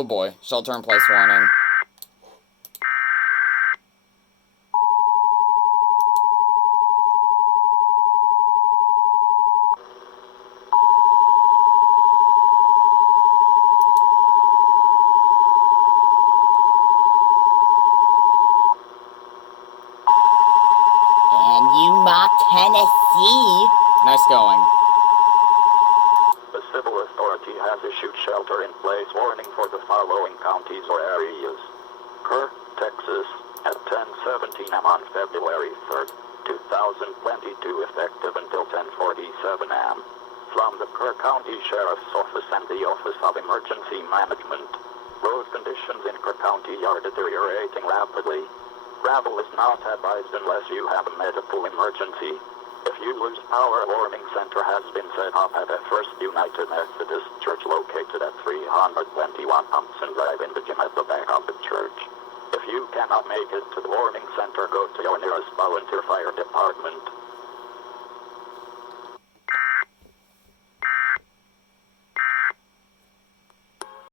Oh boy, shelter-in-place warning. And Yuma, Tennessee. Nice going. The civil authority has issued shelter-in-place warning for the following counties or areas. Kerr, Texas, at 10:17 a.m. on February 3rd, 2022, effective until 10:47 a.m. From the Kerr County Sheriff's Office and the Office of Emergency Management. Road conditions in Kerr County are deteriorating rapidly. Travel is not advised unless you have a medical emergency. If you lose power, a warning center has been set up at the First United Methodist Church located at 321 Thompson Drive in Virginia at the back of the church. If you cannot make it to the warning center, go to your nearest volunteer fire department.